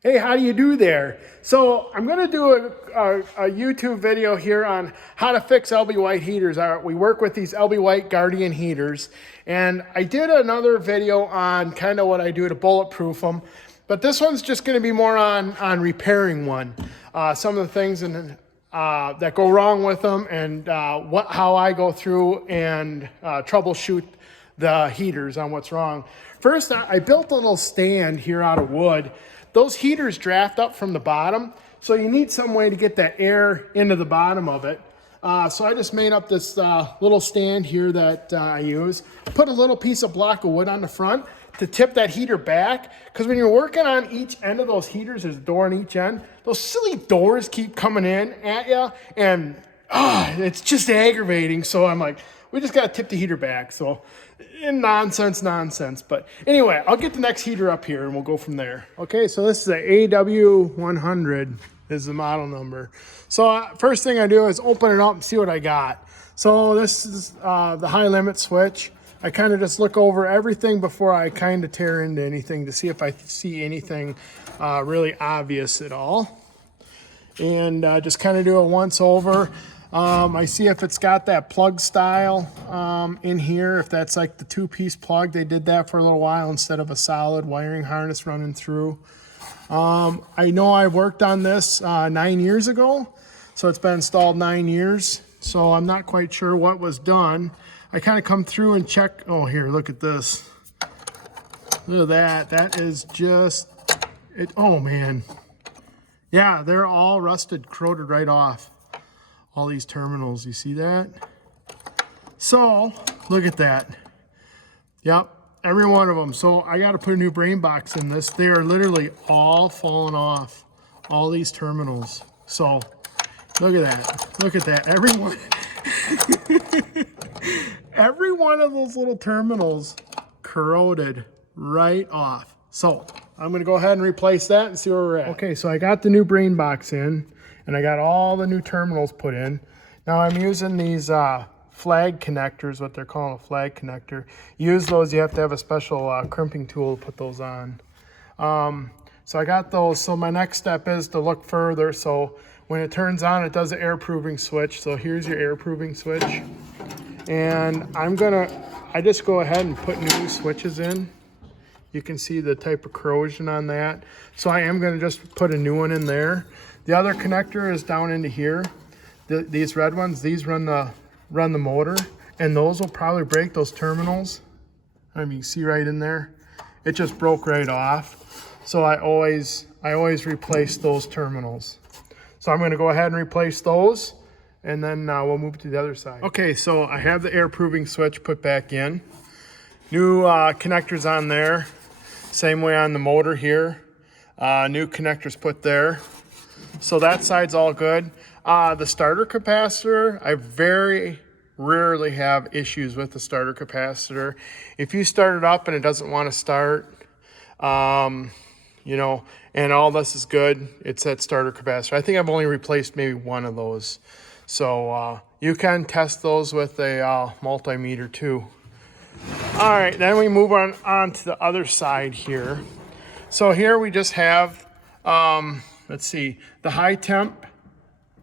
Hey, how do you do there? So I'm going to do a YouTube video here on how to fix LB White heaters. We work with these LB White Guardian heaters, and I did another video on kind of what I do to bulletproof them, but this one's just going to be more on repairing one. Some of the things that go wrong with them, and how I go through and troubleshoot the heaters on what's wrong. First, I built a little stand here out of wood. Those heaters draft up from the bottom, so you need some way to get that air into the bottom of it. So I just made up this little stand here that I use. Put a little piece of block of wood on the front to tip that heater back, because when you're working on each end of those heaters, there's a door on each end, those silly doors keep coming in at you, and it's just aggravating. So I'm like, we just got to tip the heater back. So nonsense. But anyway, I'll get the next heater up here and we'll go from there. Okay, so this is a AW100 is the model number. So first thing I do is open it up and see what I got. So this is the high limit switch. I kind of just look over everything before I kind of tear into anything to see if I see anything really obvious at all. And just kind of do a once over. I see if it's got that plug style in here, if that's like the two-piece plug. They did that for a little while instead of a solid wiring harness running through. I know I worked on this 9 years ago, so it's been installed 9 years, so I'm not quite sure what was done. I kind of come through and check. Oh, here, look at this. Look at that. That is just it. Oh man, yeah, they're all rusted, corroded right off. All these terminals, you see that? So look at that. Yep, every one of them. So I got to put a new brain box in this. They are literally all falling off, all these terminals. So look at that. Look at that. Every one of those little terminals corroded right off. So I'm going to go ahead and replace that and see where we're at. Okay, so I got the new brain box in, and I got all the new terminals put in. Now I'm using these flag connectors, what they're calling a flag connector. Use those, you have to have a special crimping tool to put those on. So I got those. So my next step is to look further. So when it turns on, it does an air proving switch. So here's your air proving switch. And I just go ahead and put new switches in. You can see the type of corrosion on that. So I am gonna just put a new one in there. The other connector is down into here. These red ones, these run the motor, and those will probably break those terminals. I mean, you see right in there, it just broke right off. So I always replace those terminals. So I'm going to go ahead and replace those, and then we'll move to the other side. Okay, so I have the air proving switch put back in. New connectors on there. Same way on the motor here. New connectors put there. So that side's all good. The starter capacitor, I very rarely have issues with the starter capacitor. If you start it up and it doesn't want to start, you know, and all this is good, it's that starter capacitor. I think I've only replaced maybe one of those. So you can test those with a multimeter too. All right, then we move on to the other side here. So here we just have, let's see, the high temp.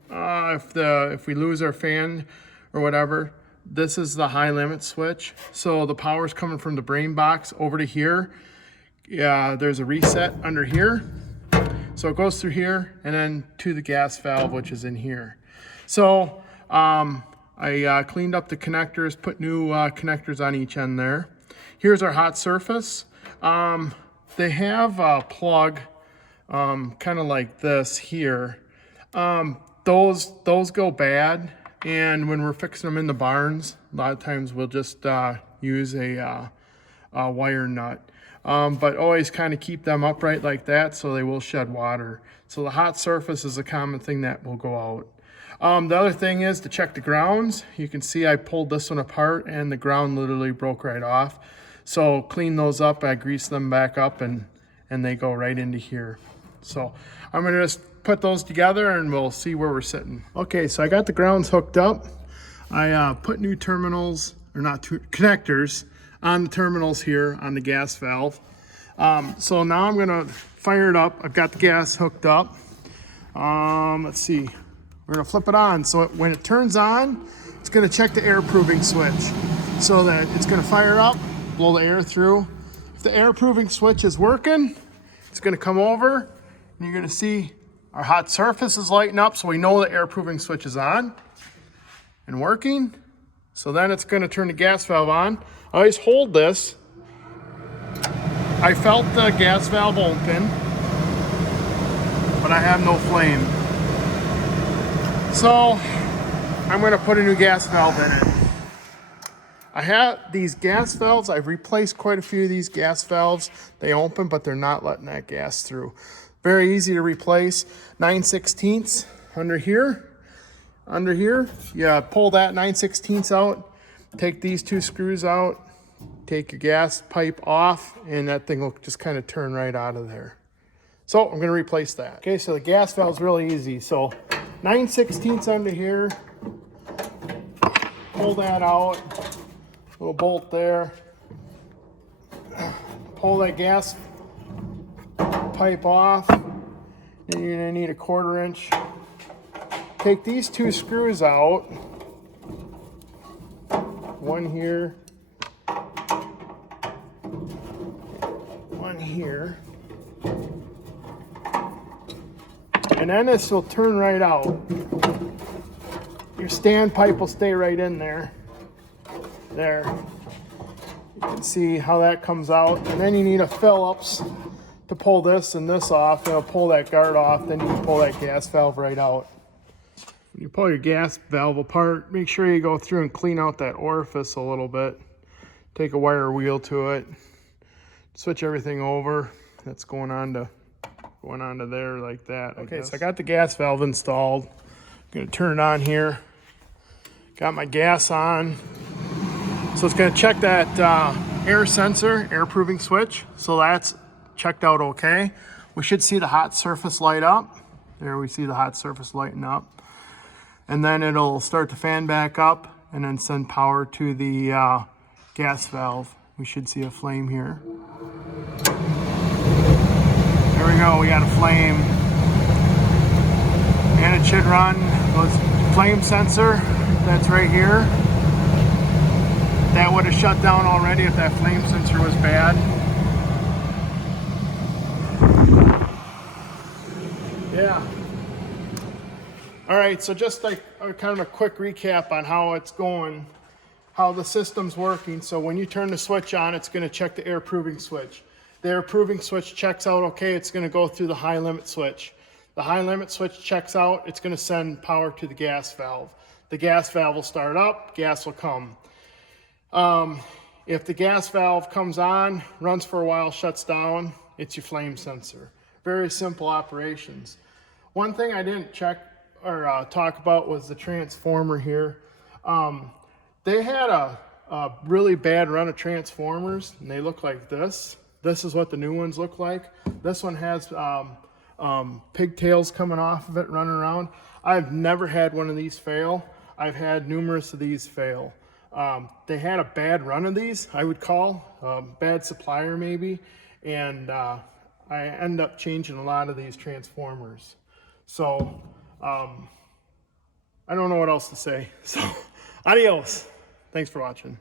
If we lose our fan or whatever, this is the high limit switch. So the power's coming from the brain box over to here. Yeah, there's a reset under here. So it goes through here and then to the gas valve, which is in here. So I cleaned up the connectors, put new connectors on each end there. Here's our hot surface. They have a plug kind of like this here. Those go bad, and when we're fixing them in the barns, a lot of times we'll just use a wire nut. But always kind of keep them upright like that so they will shed water. So the hot surface is a common thing that will go out. The other thing is to check the grounds. You can see I pulled this one apart and the ground literally broke right off. So clean those up, I grease them back up, and they go right into here. So I'm gonna just put those together and we'll see where we're sitting. Okay, so I got the grounds hooked up. I put new terminals, or not connectors, on the terminals here on the gas valve. So now I'm gonna fire it up. I've got the gas hooked up. Let's see. We're gonna flip it on. So when it turns on, it's gonna check the air proving switch so that it's gonna fire up, blow the air through. If the air proving switch is working, it's gonna come over and you're gonna see our hot surface is lighting up, so we know the air proving switch is on and working. So then it's gonna turn the gas valve on. I always hold this. I felt the gas valve open, but I have no flame. So I'm gonna put a new gas valve in it. I have these gas valves, I've replaced quite a few of these gas valves. They open, but they're not letting that gas through. Very easy to replace. 9/16 under here. Under here, you pull that 9/16 out, take these two screws out, take your gas pipe off, and that thing will just kind of turn right out of there. So I'm gonna replace that. Okay, so the gas valve's really easy. So 9/16 under here, pull that out, little bolt there, pull that gas pipe off, and you're gonna need a 1/4 inch. Take these two screws out, one here, one here, and then this will turn right out. Your standpipe will stay right in there. There. You can see how that comes out. And then you need a Phillips to pull this and this off. It'll pull that guard off. Then you can pull that gas valve right out. When you pull your gas valve apart, make sure you go through and clean out that orifice a little bit. Take a wire wheel to it. Switch everything over. That's going on to there like that. Okay, so I got the gas valve installed. I'm gonna turn it on here. Got my gas on. So it's gonna check that air sensor, air proving switch. So that's checked out okay. We should see the hot surface light up. There we see the hot surface lighting up. And then it'll start to fan back up and then send power to the gas valve. We should see a flame here. There we go, we got a flame. And it should run those flame sensor that's right here. That would have shut down already if that flame sensor was bad. Yeah. All right, so just like kind of a quick recap on how it's going, how the system's working. So when you turn the switch on, it's gonna check the air proving switch. The air proving switch checks out okay, it's gonna go through the high limit switch. The high limit switch checks out, it's gonna send power to the gas valve. The gas valve will start up, gas will come. If the gas valve comes on, runs for a while, shuts down, it's your flame sensor. Very simple operations. One thing I didn't check or talk about was the transformer here. They had a really bad run of transformers, and they look like this. This is what the new ones look like. This one has pigtails coming off of it, running around. I've never had one of these fail. I've had numerous of these fail. They had a bad run of these, I would call, bad supplier maybe, and I end up changing a lot of these transformers. So I don't know what else to say. So adios. Thanks for watching.